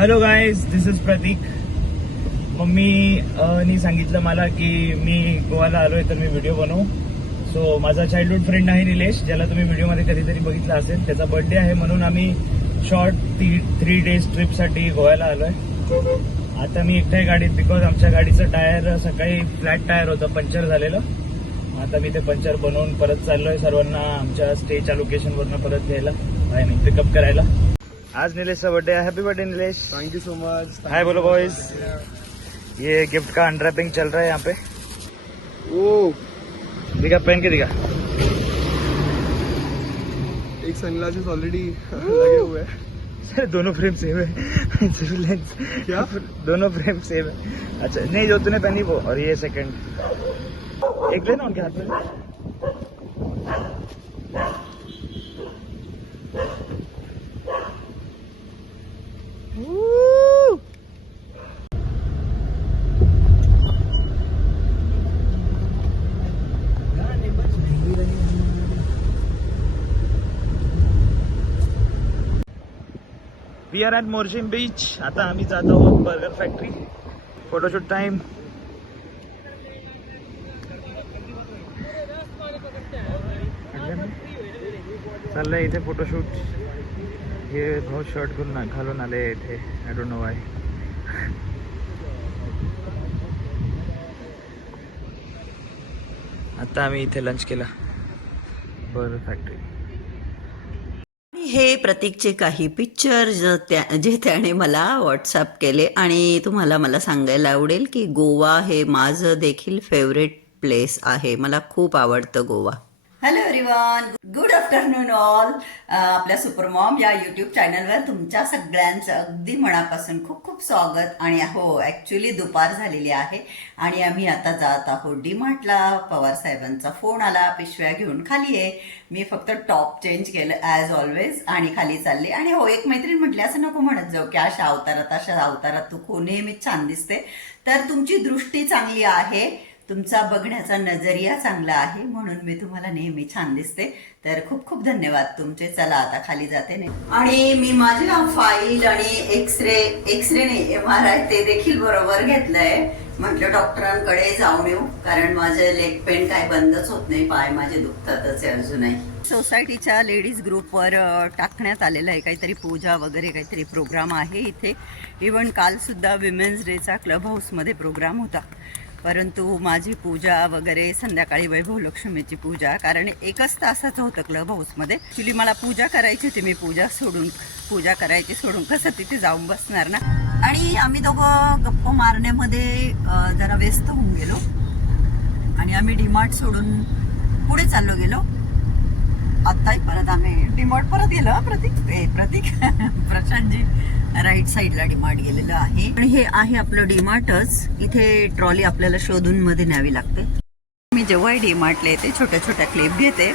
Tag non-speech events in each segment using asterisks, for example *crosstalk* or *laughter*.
Hello guys this is Pratik मम्मीनी नी सांगितलं मला की मी गोव्याला आलोय तर मी व्हिडिओ बनवू. सो माझा चाइल्डहूड फ्रेंड आहे निलेश ज्याला तुम्ही व्हिडिओमध्ये कधीतरी बघितलं असेल. त्याचा बर्थडे आहे म्हणून आम्ही शॉर्ट थ्री डेज ट्रिपसाठी गोव्याला आलोय. आता मी एकट्या गाडीत बिकॉज आमच्या गाडीचं टायर सकाळी फ्लॅट टायर होतं पंक्चर झालेलं. आता मी ते पंक्चर बनवून परत चाललोय सर्वांना आमच्या स्टेच्या लोकेशनवरनं परत घ्यायला आय मीन पिकअप करायला. आज निलेशचा बर्थडे है। Happy birthday Nilesh. Thank you so much hi बोलो बॉयज़ ये गिफ्ट का अनरैपिंग चल रहा है यहाँ पे। ओ दिखा पहन के दिखा। एक सनग्लासेस ऑलरेडी *laughs* लगे हुए हैं। सर दोनों फ्रेम सेम है। *laughs* लेंस क्या? दोनों फ्रेम सेम है। अच्छा नहीं जो तूने पहनी वो और ये सेकंड एक लेना उनके हाथ में। We are at Morjim beach. आता आम्ही जात आहोत बर्गर फॅक्टरी. फोटोशूट टाईम चाललंय इथे फोटोशूट हे भाऊ शर्ट घालून घालून आले इथे. आय डोंट नो वाय आता आम्ही इथे लंच केला. Burger factory. हे प्रतीकचे काही पिक्चर ज त्या जे त्याने मला व्हॉट्सअप केले आणि तुम्हाला मला सांगायला आवडेल की गोवा हे माझं देखील फेवरेट प्लेस आहे. मला खूप आवडतं Goa. Hello everyone good afternoon all आपल्या सुपरमॉम या यूट्यूब चॅनलवर तुमच्या सगळ्यांचं अगदी मनापासून खूप खूप स्वागत. आणि हो ॲक्च्युली दुपार झालेली आहे. आणि आम्ही आता जात आहोत डी मार्टला पवार साहेबांचा फोन आला. पिशव्या घेऊन खाली आहे. मी फक्त टॉप चेंज केलं ॲज ऑलवेज आणि खाली चालले. आणि हो एक मैत्रीण म्हटली असं नको म्हणत जाऊ की अशा अवतारात अशा अवतारात तू को नेहमीच छान दिसते. तर तुमची दृष्टी चांगली आहे. तुमचा बघण्याचा नजरिया चांगला आहे म्हणून मी तुम्हाला नेहमी छान दिसते. तर खूप खूप धन्यवाद तुमचे. चला आता खाली जाते नाही. आणि मी माझ्या फाईल आणि x-ray x-ray M R I ते देखील बरोबर घेतलंय. म्हटलं डॉक्टरांकडे जाऊन येऊ. कारण माझं लेग पेन काय बंदच होत नाही. पाय माझे दुखतातच आहे अजूनही. सोसायटीच्या लेडीज ग्रुपवर टाकण्यात आलेलं आहे. काहीतरी पूजा वगैरे काहीतरी प्रोग्राम आहे इथे. इवन काल सुद्धा विमेन्स डेचा क्लब हाऊसमध्ये प्रोग्राम होता. परंतु माझी पूजा वगैरे संध्याकाळी वैभव लक्ष्मीची पूजा कारण एकच तासाचं होतं क्लब हाऊसमध्ये. ॲक्च्युली मला पूजा करायची होती मी पूजा सोडून पूजा करायची सोडून कसं तिथे जाऊन बसणार ना? आणि आम्ही दोघं गप्प मारण्यामध्ये जरा व्यस्त होऊन गेलो. आणि आम्ही डीमार्ट सोडून पुढे चाललो गेलो. आत्ताही डिमार्ट परत गेलं प्रतीक. प्रतीक. *laughs* प्रशांतजी राईट साईडला डीमार्ट गेलेलं आहे. आणि हे आहे आपलं डीमार्टच. इथे ट्रॉली आपल्याला शोधून मध्ये न्यावी लागते. मी जेव्हाही डीमार्टला येते छोट्या छोट्या क्लिप घेते.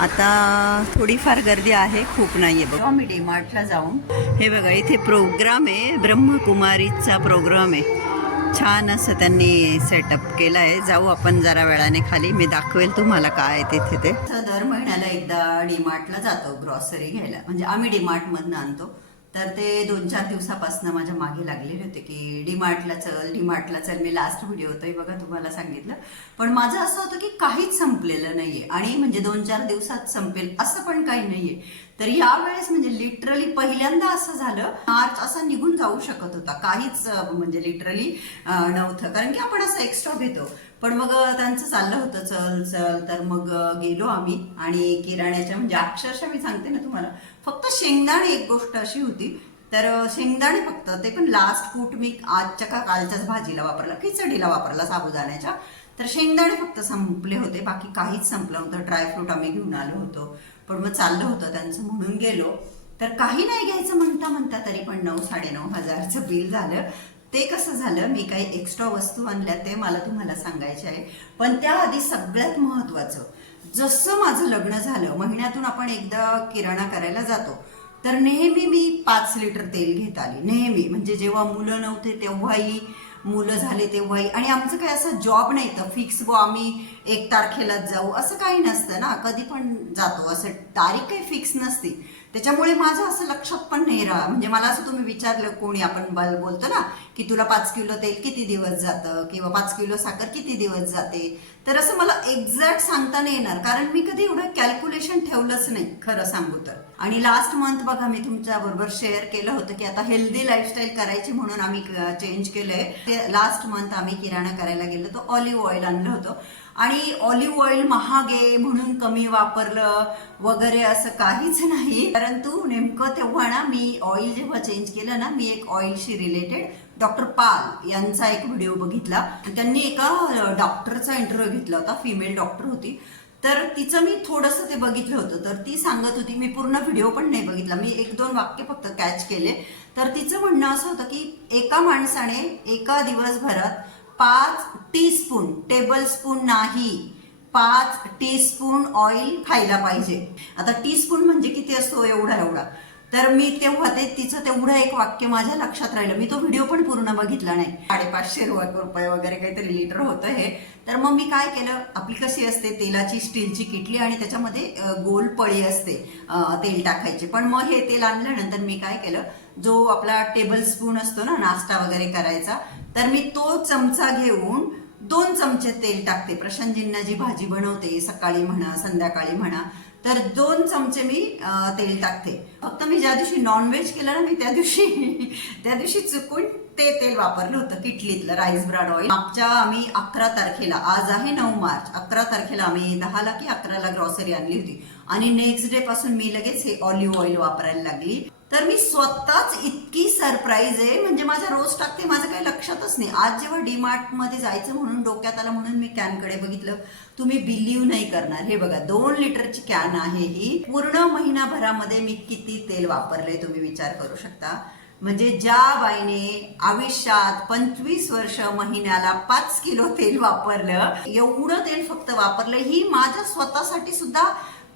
आता थोडीफार गर्दी आहे खूप नाहीये बघा. मी डीमार्टला जाऊन हे बघा इथे प्रोग्राम आहे. ब्रह्मकुमारीचा प्रोग्राम आहे. छान असं त्यांनी सेटअप केलं आहे जाऊ आपण जरा वेळाने खाली. मी दाखवेल तुम्हाला काय आहे तिथे ते. दर महिन्याला एकदा डीमार्टला जातो ग्रॉसरी घ्यायला. म्हणजे आम्ही डीमार्टमधनं आणतो. तर ते दोन चार दिवसापासून माझ्या मागे लागलेले होते की डीमार्टला चल डीमार्टला चल. मी लास्ट व्हिडिओ होतोय बघा तुम्हाला सांगितलं. पण माझं असं होतं की काहीच संपलेलं नाहीये. आणि म्हणजे दोन चार दिवसात संपेल असं पण काही नाहीये. तर यावेळेस म्हणजे लिटरली पहिल्यांदा असं झालं मार्च असा निघून जाऊ शकत होता. काहीच म्हणजे लिटरली नव्हतं. कारण की आपण असं एक्स्ट्रा घेतो. पण मग त्यांचं चाललं होतं चल चल. तर मग गेलो आम्ही. आणि किराण्याच्या म्हणजे अक्षरशः मी सांगते ना तुम्हाला फक्त शेंगदाणे एक गोष्ट अशी होती. तर शेंगदाणे फक्त ते पण लास्ट फूट मी आजच्या का कालच्याच भाजीला वापरला खिचडीला वापरला साबुदाण्याच्या. तर शेंगदाणे फक्त संपले होते. बाकी काहीच संपलं नव्हतं. ड्रायफ्रूट आम्ही घेऊन आलो होतो. पण मग चाललं होतं त्यांचं म्हणून गेलो. तर काही नाही घ्यायचं म्हणता म्हणता तरी पण नऊ साडेनऊ हजारचं बिल झालं. ते कसं झालं? मी काही एक्स्ट्रा वस्तू आणल्या ते मला तुम्हाला सांगायचे आहे. पण त्याआधी सगळ्यात महत्वाचं जसं माझं लग्न झालं महिन्यातून आपण एकदा किराणा करायला जातो तर नेहमी मी पाच लिटर तेल घेत आले. नेहमी. म्हणजे जेव्हा मुलं नव्हते तेव्हाही मुलं झाले तेव्हाही. आणि आमचं काही असं जॉब नाही तर फिक्स व आम्ही एक तारखेलाच जाऊ. असं काही नसतं ना. कधी पण जातो. असं तारीख काही फिक्स नसते. त्याच्यामुळे माझं असं लक्षात पण नाही राहा म्हणजे मला असं तुम्ही विचारलं कोणी आपण बल बोलतो ना की तुला पाच किलो तेल किती दिवस जातं? किंवा पाच किलो साखर किती दिवस जाते? तर असं मला एक्झॅक्ट सांगता नाही येणार. कारण मी कधी एवढं कॅल्क्युलेशन ठेवलंच नाही खरं सांगू तर. आणि लास्ट मंथ बघा मी तुमच्या बरोबर शेअर केलं होतं की आता हेल्दी लाईफस्टाईल करायची म्हणून आम्ही uh, चेंज केलंय. ते लास्ट मंथ आम्ही किराणा करायला गेलो तो ऑलिव्ह ऑइल आणलं होतं. आणि ऑलिव्ह ऑइल महाग आहे म्हणून कमी वापरलं वगैरे असं काहीच नाही. परंतु नेमकं तेव्हा ना मी ऑइल जेव्हा चेंज केलं ना मी एक ऑइलशी रिलेटेड डॉक्टर पाल यांचा एक व्हिडिओ बघितला. त्यांनी एका डॉक्टरचा इंटरव्ह्यू घेतला होता फिमेल डॉक्टर होती. तर तिचं मी थोडंसं ते बघितलं होतं. तर ती सांगत होती मी पूर्ण व्हिडिओ पण नाही बघितला. मी एक दोन वाक्य फक्त कॅच केले. तर तिचं म्हणणं असं होतं की एका माणसाने एका दिवसभरात पाच टीस्पून टेबल स्पून नाही. पाच टीस्पून ऑइल खायला पाहिजे. आता टीस्पून म्हणजे किती असतो? एवढा एवढा. तर मी तेव्हा ते तिचं तेवढं एक वाक्य माझ्या लक्षात राहिलं. मी तो व्हिडिओ पण पूर्ण बघितला नाही. साडेपाचशे रुपये वगैरे काहीतरी लिटर होतं हे. तर मग मी काय केलं? आपली कशी असते? तेलाची स्टीलची किटली आणि त्याच्यामध्ये गोल पळी असते तेल टाकायचे. पण मग हे तेल आणल्यानंतर मी काय केलं? जो आपला टेबल स्पून असतो ना नाश्ता वगैरे करायचा तर मी तो चमचा घेऊन दोन चमचे तेल टाकते. प्रशांतजींना जी भाजी बनवते सकाळी म्हणा संध्याकाळी म्हणा तर दोन चमचे मी तेल टाकते. फक्त मी ज्या दिवशी नॉनव्हेज केलं ना मी त्या दिवशी *laughs* त्या दिवशी चुकून ते तेल वापरलं होतं किटलीतलं राईस ब्राड ऑइल मागच्या आम्ही अकरा तारखेला आज आहे नऊ मार्च अकरा तारखेला आम्ही दहाला की अकराला ग्रॉसरी आणली होती. आणि नेक्स्ट डे पासून मी लगेच हे ऑलिव्ह ऑइल वापरायला लागली. तर मी स्वतःच इतकी सरप्राईज आहे. म्हणजे माझ्या रोज टाकते माझं काही लक्षातच नाही. आज जेव्हा डीमार्टमध्ये जायचं म्हणून डोक्यात आलं म्हणून मी कॅनकडे बघितलं तुम्ही बिलीव नाही करणार. हे बघा दोन लिटरची कॅन आहे ही. पूर्ण महिनाभरामध्ये मी किती तेल वापरले तुम्ही विचार करू शकता. म्हणजे ज्या बाईने आयुष्यात पंचवीस वर्ष महिन्याला पाच किलो तेल वापरलं एवढं तेल फक्त वापरलं ही माझ्या स्वतःसाठी सुद्धा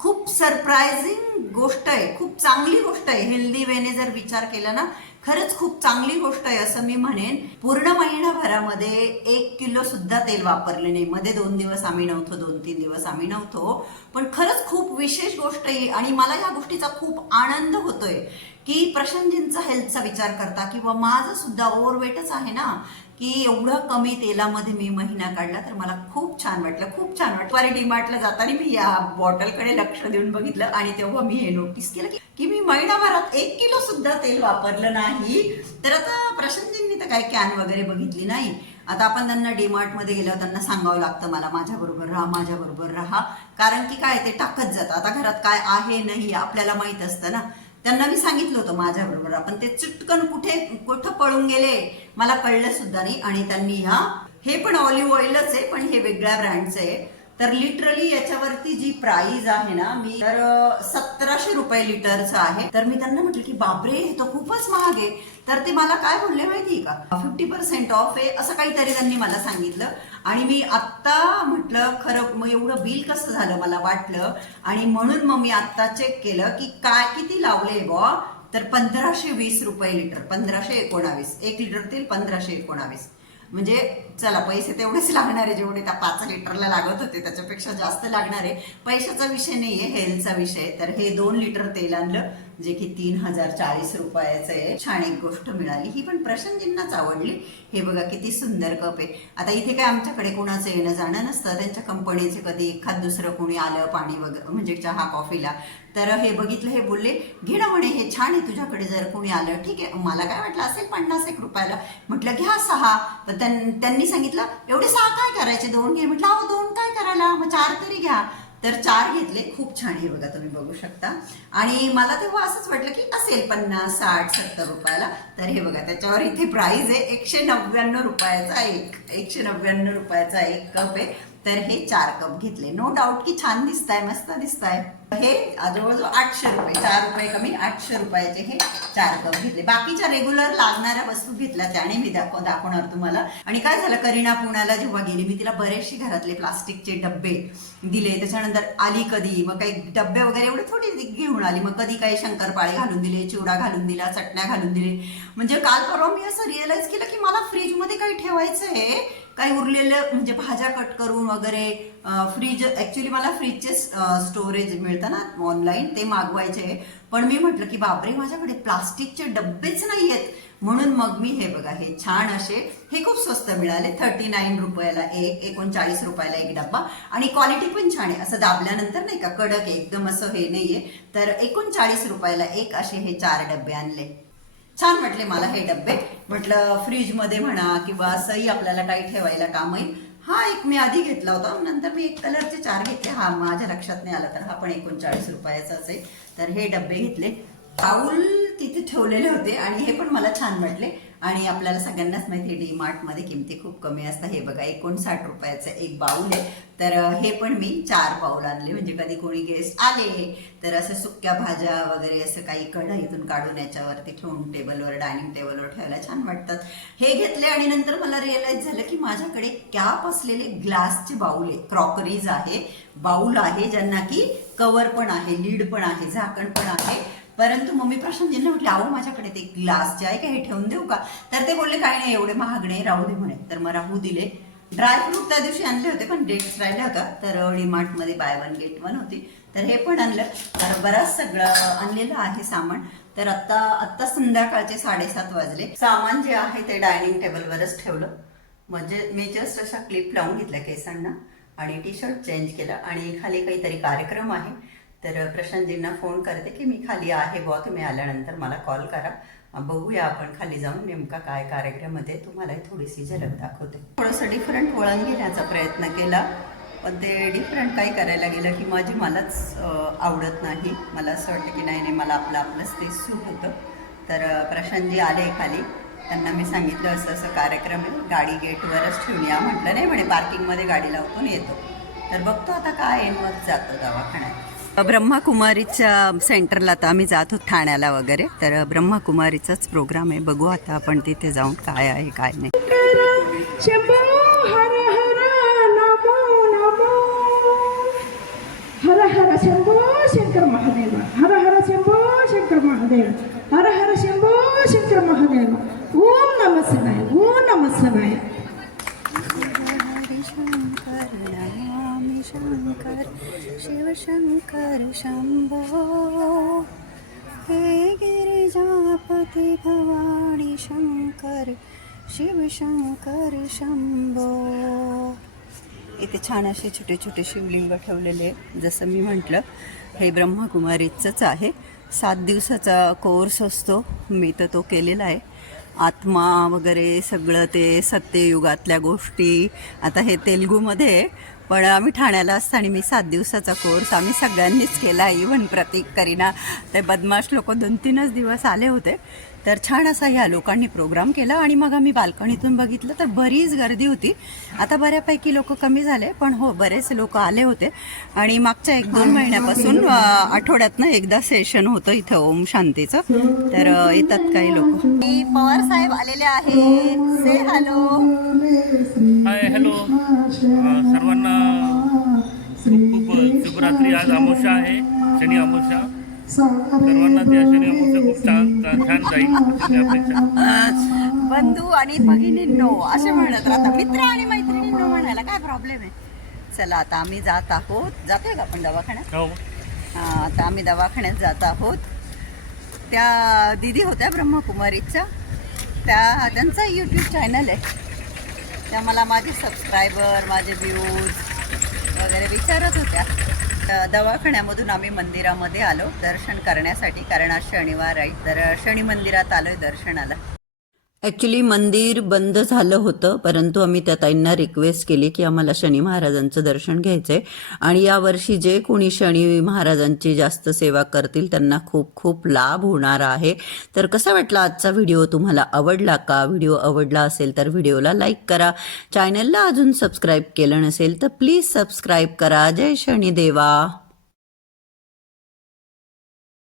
खूप सरप्रायझिंग गोष्ट आहे खूप चांगली गोष्ट आहे. हेल्दी वेने जर विचार केला ना खरंच खूप चांगली गोष्ट आहे असं मी म्हणेन. पूर्ण महिनाभरामध्ये एक किलो सुद्धा तेल वापरले नाही. मध्ये दोन दिवस आम्ही नव्हतो दोन तीन दिवस आम्ही नव्हतो. पण खरंच खूप विशेष गोष्ट आहे आणि मला या गोष्टीचा खूप आनंद होतोय की प्रशांतजींचा हेल्थचा विचार करता किंवा माझं सुद्धा ओव्हरवेटच आहे ना की एवढं कमी तेलामध्ये मी महिना काढला तर मला खूप छान वाटलं खूप छान वाटलं. वारी डीमार्टला जाताना मी या बॉटलकडे लक्ष देऊन बघितलं आणि तेव्हा मी हे नोटीस केलं की- की मी महिनाभरात एक किलो सुद्धा तेल वापरलं नाही. तर आता प्रशांतजींनी तर काही कॅन वगैरे बघितली नाही. आता आपण त्यांना डीमार्टमध्ये गेल्यावर त्यांना सांगावं लागतं मला माझ्याबरोबर राहा माझ्याबरोबर राहा. कारण की काय ते टाकत जातं आता घरात काय आहे नाही आपल्याला माहीत असतं ना. त्यांना मी सांगितलं होतं माझ्याबरोबर आपण ते चुटकन कुठे कुठं पळून गेले मला कळलं सुद्धा नाही. आणि त्यांनी ह्या हे पण ऑलिव्ह ऑइलच आहे पण हे वेगळ्या ब्रँडचं आहे. तर लिटरली याच्यावरती जी प्राइस आहे ना मी तर सतराशे रुपये लिटरचं आहे. तर मी त्यांना म्हटलं की बापरे हे तर खूपच महाग आहे. तर ते मला काय बोलले माहिती का? फिफ्टी पर्सेंट ऑफ आहे असं काहीतरी त्यांनी मला सांगितलं. आणि मी आत्ता म्हटलं खरं मग एवढं बिल कसं झालं? मला वाटलं. आणि म्हणून मग मी आत्ता चेक केलं की काय किती लावले बॉ तर पंधराशे वीस रुपये लिटर पंधराशे एकोणावीस. एक लिटर तेल पंधराशे एकोणावीस. म्हणजे चला पैसे तेवढेच लागणार आहे जेवढे त्या पाच लिटरला लागत होते त्याच्यापेक्षा जास्त लागणार आहे. पैशाचा विषय नाहीये हेल्थचा विषय तर हे दोन लिटर तेल आणलं. जे की तीन हजार चाळीस रुपयाचं आहे छान एक गोष्ट मिळाली. ही पण प्रशांतजींनाच आवडली. हे बघा किती सुंदर कप आहे. आता इथे काय आमच्याकडे कोणाचं येणं जाणं नसतं. त्यांच्या कंपनीचे कधी एखाद दुसरं कोणी आलं पाणी वगैरे म्हणजे चहा कॉफीला. तर हे बघितलं हे बोलले घे ना म्हणे हे छान आहे तुझ्याकडे जर कोणी आलं. ठीक आहे मला काय वाटलं असेल पन्नास एक रुपयाला. म्हटलं घ्या सहा. तर त्यां- त्यांनी सांगितलं एवढे सहा काय करायचे? दोन घे. म्हटलं अहो दोन काय करायला? मग चार तरी घ्या. तर चार घेतले. खूप छान आहे बघा तुम्ही बघू शकता. आणि मला तेव्हा असंच वाटलं की असेल पन्नास साठ सत्तर रुपयाला. तर हे बघा त्याच्यावर इथे प्राईज आहे. एकशे नव्याण्णव रुपयाचा एक एकशे नव्याण्णव रुपयाचा एक कप आहे. तर हे चार कप घेतले. नो डाऊट की छान दिसताय मस्त दिसताय. हे जवळजवळ आठशे रुपये चार रुपये कमी आठशे रुपयाचे हे चार कप घेतले. बाकीच्या रेग्युलर लागणाऱ्या वस्तू घेतल्या त्याने मी दाखव दाखवणार तुम्हाला. आणि काय झालं करीना पुण्याला जेव्हा गेली मी तिला बरेचसे घरातले प्लास्टिकचे डब्बे दिले. त्याच्यानंतर आली कधी मग काही डब्बे वगैरे एवढे थोडी घेऊन आली. मग कधी काही शंकरपाळे घालून दिले चिवडा घालून दिला चटण्या घालून दिले. म्हणजे काल परवा मी असं रिअलाइज केलं की मला फ्रीजमध्ये काही ठेवायचं आहे काही उरलेलं म्हणजे भाज्या कट करून वगैरे फ्रीज ऍक्च्युली मला फ्रीजचे स्टोरेज मिळतं ना ऑनलाईन ते मागवायचे. आहे पण मी म्हटलं की बापरे माझ्याकडे प्लास्टिकचे डब्बेच नाही आहेत म्हणून मग मी हे बघा हे छान असे हे खूप स्वस्त मिळाले. थर्टी नाईन रुपयाला एक एकोणचाळीस रुपयाला एक डब्बा. आणि क्वालिटी पण छान आहे. असं दाबल्यानंतर नाही का कडक एकदम असं हे नाहीये. तर एकोणचाळीस रुपयाला एक असे हे चार डबे आणले. छान म्हटले मला हे डब्बे. म्हटलं फ्रीजमध्ये म्हणा किंवा असंही आपल्याला काही ठेवायला काम येईल हा एक मी आधी घेतला होता. नंतर मी एक कलरचे चार घेतले. हा माझ्या लक्षात नाही आला तर हा पण एकोणचाळीस रुपयाचा असेल तर हे डब्बे घेतले. पाऊल तिथे ठेवलेले होते आणि हे पण मला छान वाटले. आणि आपल्याला सगळ्यांनाच माहिती डी मार्टमध्ये किमती खूप कमी असतात. हे बघा एकोणसाठ रुपयाचं एक बाऊल आहे. तर हे पण मी चार बाऊल आणले. म्हणजे कधी कोणी गेस्ट आले तर असं सुक्या भाज्या वगैरे असं काही कढईतून काढून याच्यावरती ठेवून टेबलवर डायनिंग टेबलवर ठेवायला छान वाटतात. हे घेतले आणि नंतर मला रिअलाईज झालं की माझ्याकडे कॅप असलेले ग्लासचे बाऊल आहे क्रॉकरीज आहे बाऊल आहे ज्यांना की कवर पण आहे लीड पण आहे झाकण पण आहे. परंतु मम्मी प्रशांतजींना म्हटलं अहो माझ्याकडे ते ग्लास जे आहे का? हे ठेवून देऊ का? तर ते बोलले काही नाही एवढे महागणे राहू दे म्हणे. तर मग राहू दिले. ड्रायफ्रूट त्या दिवशी आणले होते पण डेट्स राहिल्या होत्या तर डीमार्टमध्ये बाय वन गेट वन होती. तर हे पण आणलं. तर बराच सगळं आणलेलं आहे सामान. तर आता आत्ता संध्याकाळचे साडेसात वाजले. सामान जे आहे ते डायनिंग टेबलवरच ठेवलं. म्हणजे मी जस्ट अशा क्लिप लावून घेतल्या केसांना आणि टी शर्ट चेंज केलं. आणि खाली काहीतरी कार्यक्रम आहे. तर प्रशांतजींना फोन करते की मी खाली आहे बुवा तुम्ही आल्यानंतर मला कॉल करा. बघूया आपण खाली जाऊन नेमका काय कार्यक्रम आहे तुम्हाला थोडीशी झलक दाखवते. थोडंसं डिफरंट वळण घेण्याचा प्रयत्न केला. पण ते डिफरंट काही करायला गेलं की माझी मलाच आवडत नाही. मला असं वाटतं की नाही नाही मला आपलं आपलंच ते सूट होतं. तर प्रशांतजी आले खाली. त्यांना मी सांगितलं असं असं कार्यक्रम आहे. गाडी गेटवरच ठेवून या. म्हटलं नाही म्हणे पार्किंगमध्ये गाडी लावून येतो. तर बघतो आता काय आहे जातो दवाखान्यात. ब्रह्माकुमारीच्या सेंटरला आता आम्ही जात आहोत ठाण्याला वगैरे. तर ब्रह्माकुमारीचाच प्रोग्राम आहे. बघू आता आपण तिथे जाऊन काय आहे काय नाही. शंकर शंभो. इथे छान असे छोटे छोटे शिवलिंग ठेवलेले जसं मी म्हटलं हे ब्रह्मकुमारीचंच आहे. सात दिवसाचा कोर्स असतो. मी तर तो केलेला आहे. आत्मा वगैरे सगळं ते सत्ययुगातल्या गोष्टी. आता हे तेलुगूमध्ये आहे पण आम्ही ठाण्याला असताना मी सात दिवसाचा कोर्स आम्ही सगळ्यांनीच केला. इव्हन प्रतीक करीना ते बदमाश लोक दोन तीनच दिवस आले होते. तर छान असा ह्या लोकांनी प्रोग्राम केला आणि मग आम्ही बाल्कनीतून बघितलं तर बरीच गर्दी होती. आता बऱ्यापैकी लोक कमी झाले पण हो बरेच लोक आले होते. आणि मागच्या एक दोन महिन्यापासून आठवड्यातनं एकदा सेशन होतं इथं ओम शांतीचं. तर येतात काही लोक. पवार साहेब आलेले आहेत. से हॅलो हाय हॅलो सर्वांना खूप खूप शुभरात्री. आज अमावस्या आहे शनी अमावस्या. सर्वांना त्या शनी अमावस्या खूप छान छान जाईल अशी अपेक्षा बंधू आणि भगिनींनो असे म्हणत राहता मित्र आणि मैत्रिणींनो म्हणायला काय प्रॉब्लेम आहे चला आता आम्ही जात आहोत जातोय का आपण दवाखान्यात हो हा, आता आम्ही दवाखान्यात जात आहोत त्या दिदी होत्या ब्रह्मकुमारीच्या त्या त्यांचा यूट्यूब चॅनल आहे त्या मला माझे सबस्क्रायबर माझे व्ह्यूज वगैरे विचारत होत्या दवाखान्यामधून आम्ही मंदिरामध्ये आलो दर्शन करण्यासाठी कारण आज शनिवार आहे. तर शनी मंदिरात आलोय दर्शनाला ॲक्च्युली मंदिर बंद झालं होतं परंतु आम्ही त्या ताईंना रिक्वेस्ट केली की आम्हाला शनी महाराजांचं दर्शन घ्यायचं आहे आणि यावर्षी जे कोणी शनी महाराजांची जास्त सेवा करतील त्यांना खूप खूप लाभ होणार आहे. तर कसा वाटला आजचा व्हिडिओ? तुम्हाला आवडला का? व्हिडिओ आवडला असेल तर व्हिडिओला लाईक करा. चॅनलला अजून सबस्क्राईब केलं नसेल तर प्लीज सबस्क्राईब करा. जय शनी देवा!